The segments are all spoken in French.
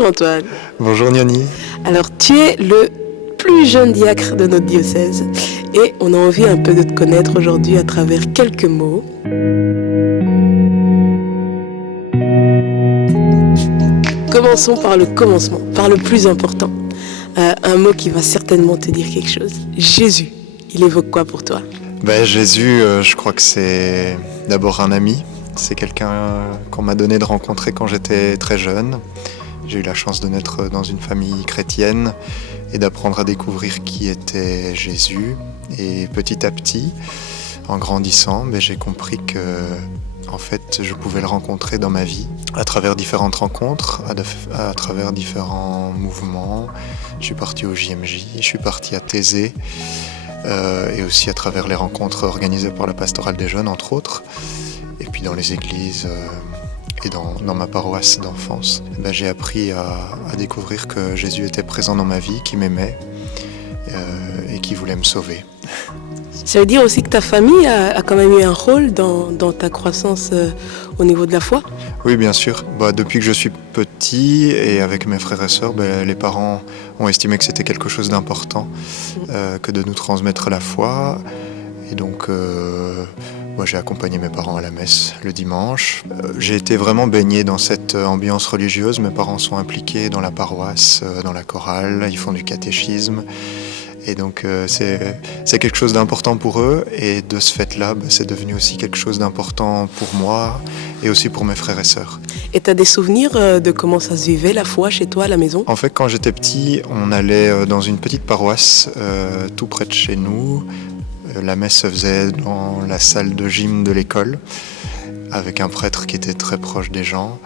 Bonjour Antoine. Bonjour Niani. Alors tu es le plus jeune diacre de notre diocèse et on a envie un peu de te connaître aujourd'hui à travers quelques mots. Commençons par le commencement, par le plus important. Un mot qui va certainement te dire quelque chose. Jésus, il évoque quoi pour toi ? Jésus, je crois que c'est d'abord un ami. C'est quelqu'un qu'on m'a donné de rencontrer quand j'étais très jeune. J'ai eu la chance de naître dans une famille chrétienne et d'apprendre à découvrir qui était Jésus. Et petit à petit, en grandissant, j'ai compris que en fait, je pouvais le rencontrer dans ma vie à travers différentes rencontres, à travers différents mouvements. Je suis parti au JMJ, je suis parti à Thésée, et aussi à travers les rencontres organisées par la Pastorale des Jeunes, entre autres. Et puis dans les églises et dans ma paroisse d'enfance, j'ai appris à découvrir que Jésus était présent dans ma vie, qu'il m'aimait et qu'il voulait me sauver. Ça veut dire aussi que ta famille a quand même eu un rôle dans ta croissance au niveau de la foi ? Oui, bien sûr. Depuis que je suis petit et avec mes frères et sœurs, les parents ont estimé que c'était quelque chose d'important que de nous transmettre la foi. Et donc, j'ai accompagné mes parents à la messe le dimanche. J'ai été vraiment baigné dans cette ambiance religieuse. Mes parents sont impliqués dans la paroisse, dans la chorale, ils font du catéchisme. Et donc c'est quelque chose d'important pour eux, et de ce fait-là, c'est devenu aussi quelque chose d'important pour moi et aussi pour mes frères et sœurs. Et tu as des souvenirs de comment ça se vivait la foi chez toi à la maison ? En fait, quand j'étais petit, on allait dans une petite paroisse tout près de chez nous. La messe se faisait dans la salle de gym de l'école, avec un prêtre qui était très proche des gens,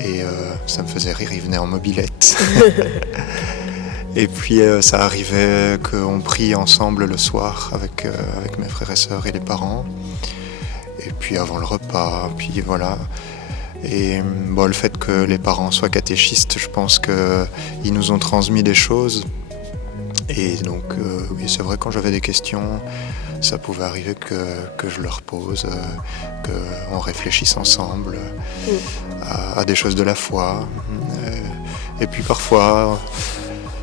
et ça me faisait rire, il venait en mobilette. Et puis ça arrivait qu'on prie ensemble le soir avec mes frères et sœurs et les parents. Et puis avant le repas, puis voilà. Et le fait que les parents soient catéchistes, je pense qu'ils nous ont transmis des choses. Et donc oui, c'est vrai, quand j'avais des questions, ça pouvait arriver que je leur pose, qu'on réfléchisse ensemble à des choses de la foi. Et puis parfois,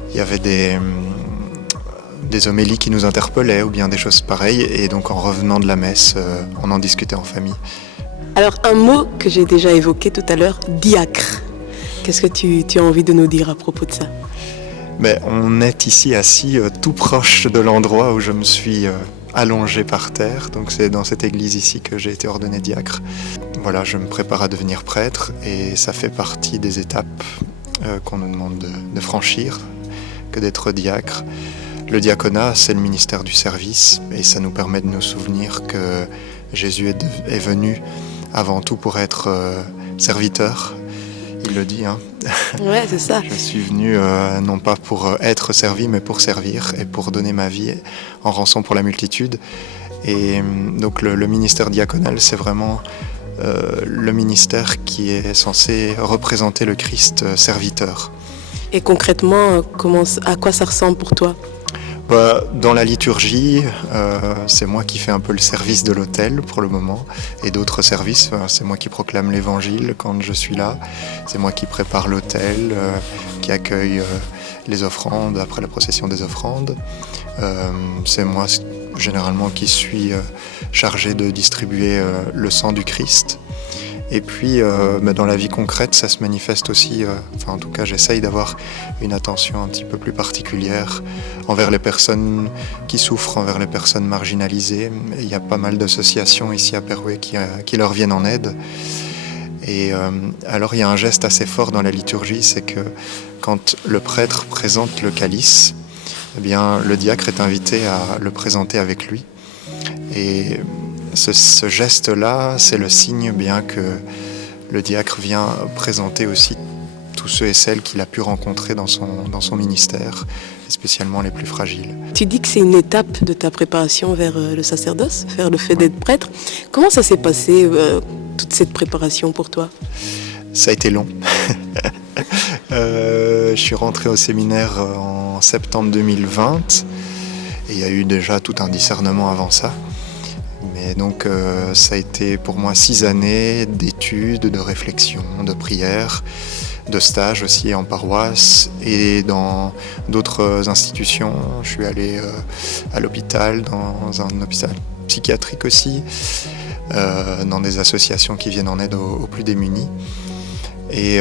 il y avait des homélies qui nous interpellaient ou bien des choses pareilles, et donc en revenant de la messe, on en discutait en famille. Alors un mot que j'ai déjà évoqué tout à l'heure, diacre. Qu'est-ce que tu as envie de nous dire à propos de ça ? On est ici assis tout proche de l'endroit où je me suis allongé par terre, donc c'est dans cette église ici que j'ai été ordonné diacre. Voilà, je me prépare à devenir prêtre, et ça fait partie des étapes qu'on nous demande de franchir, que d'être diacre. Le diaconat, c'est le ministère du service, et ça nous permet de nous souvenir que Jésus est venu avant tout pour être serviteur. Il le dit, hein. Ouais, c'est ça. Je suis venu non pas pour être servi, mais pour servir et pour donner ma vie en rançon pour la multitude. Et donc le ministère diaconal, c'est vraiment le ministère qui est censé représenter le Christ serviteur. Et concrètement, à quoi ça ressemble pour toi ? Dans la liturgie, c'est moi qui fais un peu le service de l'autel pour le moment, et d'autres services, c'est moi qui proclame l'évangile quand je suis là, c'est moi qui prépare l'autel, qui accueille les offrandes après la procession des offrandes, c'est moi généralement qui suis chargé de distribuer le sang du Christ. Et puis, dans la vie concrète, ça se manifeste aussi, en tout cas, j'essaye d'avoir une attention un petit peu plus particulière envers les personnes qui souffrent, envers les personnes marginalisées. Il y a pas mal d'associations ici à Perouet qui leur viennent en aide. Et alors, il y a un geste assez fort dans la liturgie, c'est que quand le prêtre présente le calice, le diacre est invité à le présenter avec lui. Et ce geste-là, c'est le signe bien que le diacre vient présenter aussi tous ceux et celles qu'il a pu rencontrer dans son ministère, spécialement les plus fragiles. Tu dis que c'est une étape de ta préparation vers le sacerdoce, vers le fait d'être prêtre. Comment ça s'est passé, toute cette préparation pour toi ? Ça a été long. Je suis rentré au séminaire en septembre 2020, et il y a eu déjà tout un discernement avant ça. Mais donc ça a été pour moi 6 années d'études, de réflexion, de prière, de stage aussi en paroisse et dans d'autres institutions. Je suis allé à l'hôpital, dans un hôpital psychiatrique aussi, dans des associations qui viennent en aide aux plus démunis. Et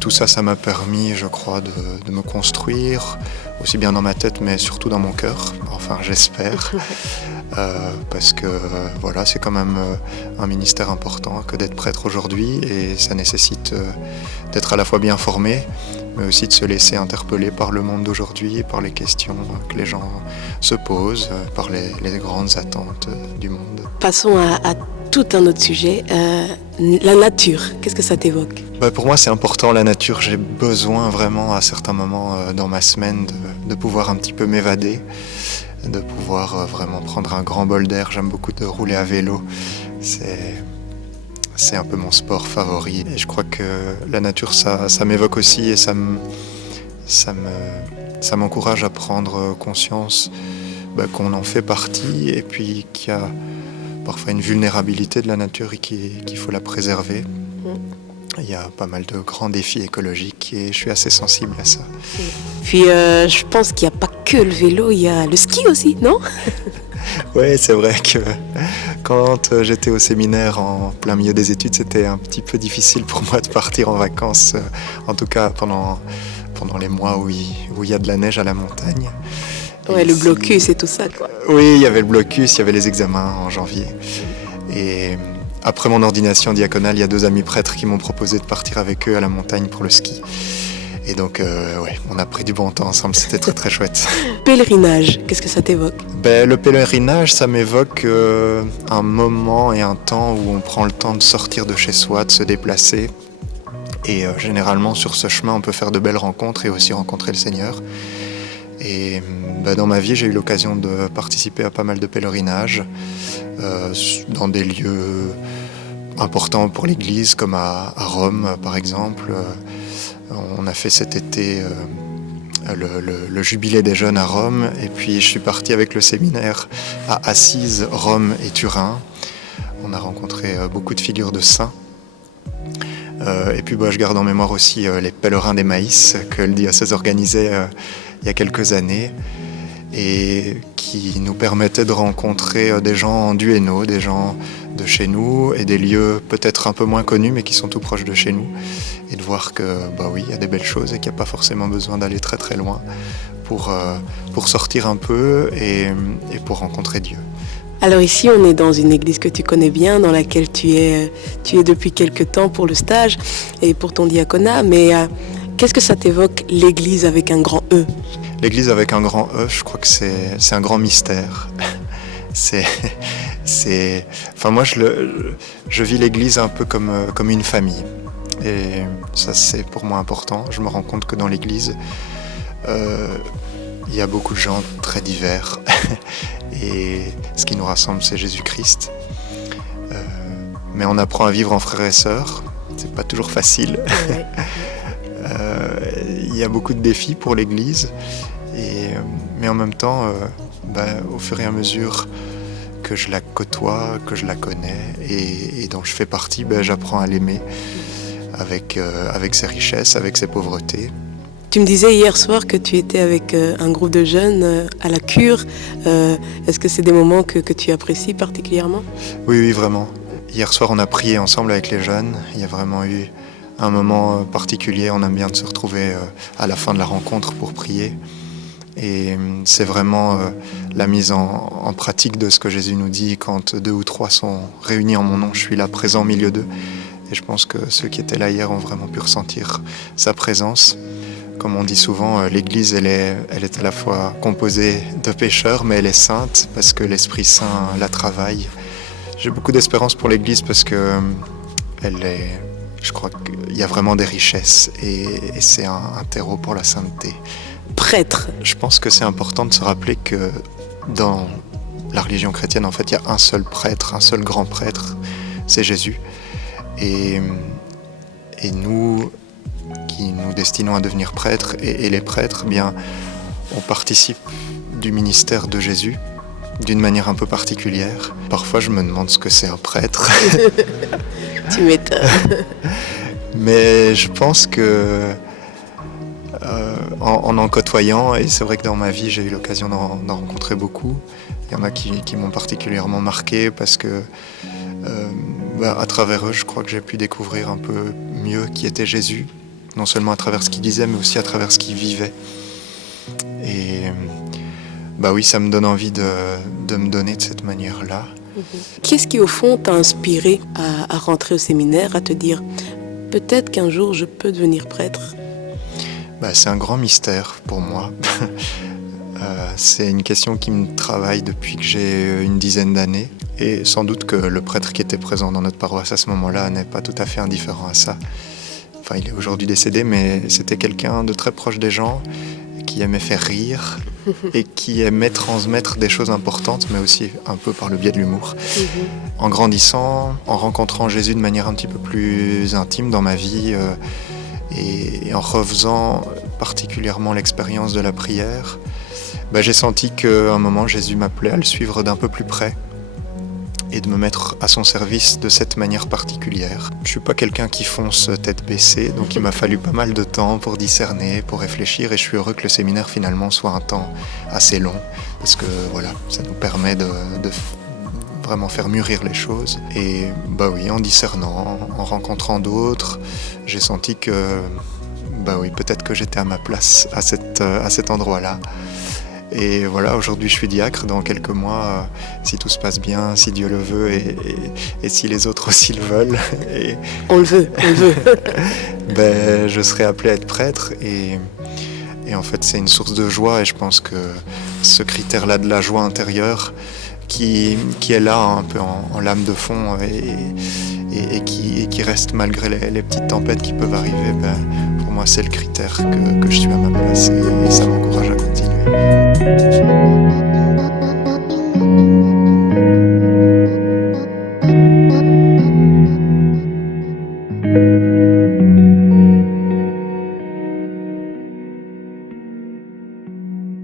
tout ça, ça m'a permis, je crois, de me construire, aussi bien dans ma tête, mais surtout dans mon cœur. Enfin, j'espère. Parce que voilà, c'est quand même un ministère important que d'être prêtre aujourd'hui. Et ça nécessite d'être à la fois bien formé, mais aussi de se laisser interpeller par le monde d'aujourd'hui, par les questions que les gens se posent, par les grandes attentes du monde. Passons à tout un autre sujet, la nature. Qu'est-ce que ça t'évoque ? Pour moi, c'est important, la nature. J'ai besoin vraiment, à certains moments dans ma semaine, de pouvoir un petit peu m'évader, de pouvoir vraiment prendre un grand bol d'air. J'aime beaucoup de rouler à vélo. C'est un peu mon sport favori. Et je crois que la nature, ça m'évoque aussi et ça m'encourage à prendre conscience qu'on en fait partie et puis qu'il y a parfois une vulnérabilité de la nature et qu'il faut la préserver. Il y a pas mal de grands défis écologiques et je suis assez sensible à ça. Puis je pense qu'il n'y a pas que le vélo, il y a le ski aussi, non ? Oui, c'est vrai que quand j'étais au séminaire en plein milieu des études, c'était un petit peu difficile pour moi de partir en vacances, en tout cas pendant les mois où il y a de la neige à la montagne. Ouais, le blocus et tout ça, quoi. Oui, il y avait le blocus, il y avait les examens en janvier. Et après mon ordination diaconale, il y a 2 amis prêtres qui m'ont proposé de partir avec eux à la montagne pour le ski. Et donc, on a pris du bon temps ensemble, c'était très très chouette. Pèlerinage, qu'est-ce que ça t'évoque ? Le pèlerinage, ça m'évoque un moment et un temps où on prend le temps de sortir de chez soi, de se déplacer. Et généralement, sur ce chemin, on peut faire de belles rencontres et aussi rencontrer le Seigneur. Et dans ma vie, j'ai eu l'occasion de participer à pas mal de pèlerinages dans des lieux importants pour l'Église, comme à Rome, par exemple. On a fait cet été le jubilé des jeunes à Rome, et puis je suis parti avec le séminaire à Assise, Rome et Turin. On a rencontré beaucoup de figures de saints. Et puis je garde en mémoire aussi les pèlerins d'Emmaüs que le diocèse organisait il y a quelques années et qui nous permettaient de rencontrer des gens du Hainaut, des gens de chez nous et des lieux peut-être un peu moins connus mais qui sont tout proches de chez nous et de voir que oui, il y a des belles choses et qu'il n'y a pas forcément besoin d'aller très très loin pour sortir un peu et pour rencontrer Dieu. Alors ici, on est dans une église que tu connais bien, dans laquelle tu es depuis quelque temps pour le stage et pour ton diaconat, mais qu'est-ce que ça t'évoque, l'église avec un grand E ? L'église avec un grand E, je crois que c'est un grand mystère. Moi, je vis l'église un peu comme une famille. Et ça, c'est pour moi important. Je me rends compte que dans l'église, il y a beaucoup de gens très divers. Et ce qui nous rassemble, c'est Jésus-Christ. Mais on apprend à vivre en frères et sœurs. C'est pas toujours facile. Il y a beaucoup de défis pour l'Église. Mais en même temps, au fur et à mesure que je la côtoie, que je la connais et dont je fais partie, j'apprends à l'aimer avec ses richesses, avec ses pauvretés. Tu me disais hier soir que tu étais avec un groupe de jeunes à la cure. Est-ce que c'est des moments que tu apprécies particulièrement ? Oui, vraiment. Hier soir, on a prié ensemble avec les jeunes. Il y a vraiment eu un moment particulier. On aime bien de se retrouver à la fin de la rencontre pour prier. Et c'est vraiment la mise en pratique de ce que Jésus nous dit. Quand 2 ou 3 sont réunis en mon nom, je suis là présent au milieu d'eux. Et je pense que ceux qui étaient là hier ont vraiment pu ressentir sa présence. Comme on dit souvent, l'Église, elle est à la fois composée de pécheurs, mais elle est sainte parce que l'Esprit Saint la travaille. J'ai beaucoup d'espérance pour l'Église parce que je crois qu'il y a vraiment des richesses et c'est un terreau pour la sainteté. Prêtre. Je pense que c'est important de se rappeler que dans la religion chrétienne, en fait, il y a un seul prêtre, un seul grand prêtre, c'est Jésus. Et nous, qui nous destinons à devenir prêtres, et les prêtres, on participe du ministère de Jésus d'une manière un peu particulière. Parfois, je me demande ce que c'est un prêtre. Tu m'étonnes. Mais je pense que en côtoyant, et c'est vrai que dans ma vie j'ai eu l'occasion d'en rencontrer beaucoup, il y en a qui m'ont particulièrement marqué parce que à travers eux je crois que j'ai pu découvrir un peu mieux qui était Jésus, non seulement à travers ce qu'il disait mais aussi à travers ce qu'il vivait. Et oui, ça me donne envie de me donner de cette manière-là. Qu'est-ce qui au fond t'a inspiré à rentrer au séminaire, à te dire peut-être qu'un jour je peux devenir prêtre? C'est un grand mystère pour moi. C'est une question qui me travaille depuis que j'ai une dizaine d'années. Et sans doute que le prêtre qui était présent dans notre paroisse à ce moment-là n'est pas tout à fait indifférent à ça. Enfin, il est aujourd'hui décédé, mais c'était quelqu'un de très proche des gens, qui aimait faire rire et qui aimait transmettre des choses importantes, mais aussi un peu par le biais de l'humour. En grandissant, en rencontrant Jésus de manière un petit peu plus intime dans ma vie, et en refaisant particulièrement l'expérience de la prière, j'ai senti qu'à un moment Jésus m'appelait à le suivre d'un peu plus près et de me mettre à son service de cette manière particulière. Je suis pas quelqu'un qui fonce tête baissée, donc il m'a fallu pas mal de temps pour discerner, pour réfléchir, et je suis heureux que le séminaire finalement soit un temps assez long, parce que voilà, ça nous permet de vraiment faire mûrir les choses. Et oui, en discernant, en rencontrant d'autres, j'ai senti que peut-être que j'étais à ma place à cet endroit-là. Et voilà, aujourd'hui je suis diacre, dans quelques mois, si tout se passe bien, si Dieu le veut et si les autres aussi le veulent. On le veut. Je serai appelé à être prêtre et en fait c'est une source de joie, et je pense que ce critère-là de la joie intérieure qui est là un peu en lame de fond et qui reste malgré les petites tempêtes qui peuvent arriver, pour moi c'est le critère que je suis à ma place, et ça m'encourage à continuer.